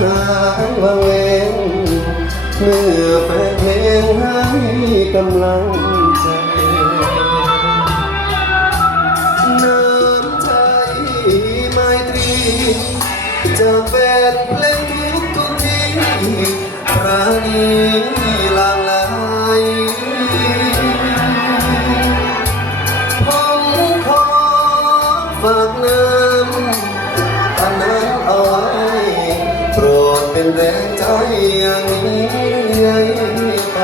หายวังเวงเมื่อแฟนเพลงให้กำลังใจน้ำใจไมตรีจากแฟนเพลงทุกที่ปราณีหลั่งไหลผมขอฝากน้ำอันนั้นเอาไว้โปรดเป็นแรงใจอย่างนี้ไป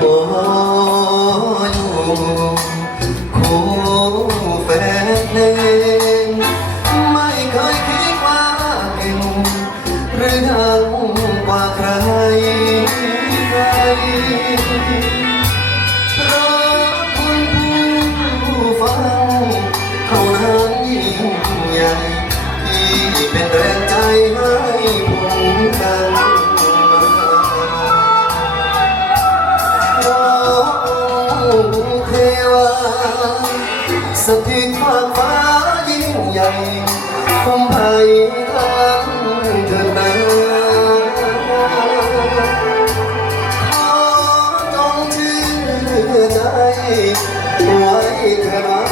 ขออยู่คู่แฟนเพลงไม่เคยคิดว่าเก่งหรือดังกว่าใครเพราะคุณผู้ฟังเท่านั้นยิ่งใหญ่ที่เป็นแรงใจให้ผมกันเทวาสถิตฟ้าฟ้ายิ่งใหญ่คงไพ่ทางเดินหน้าขอจงเชื่อใจไว้แค่ว่า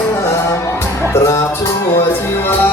ตราบชั่วชีวา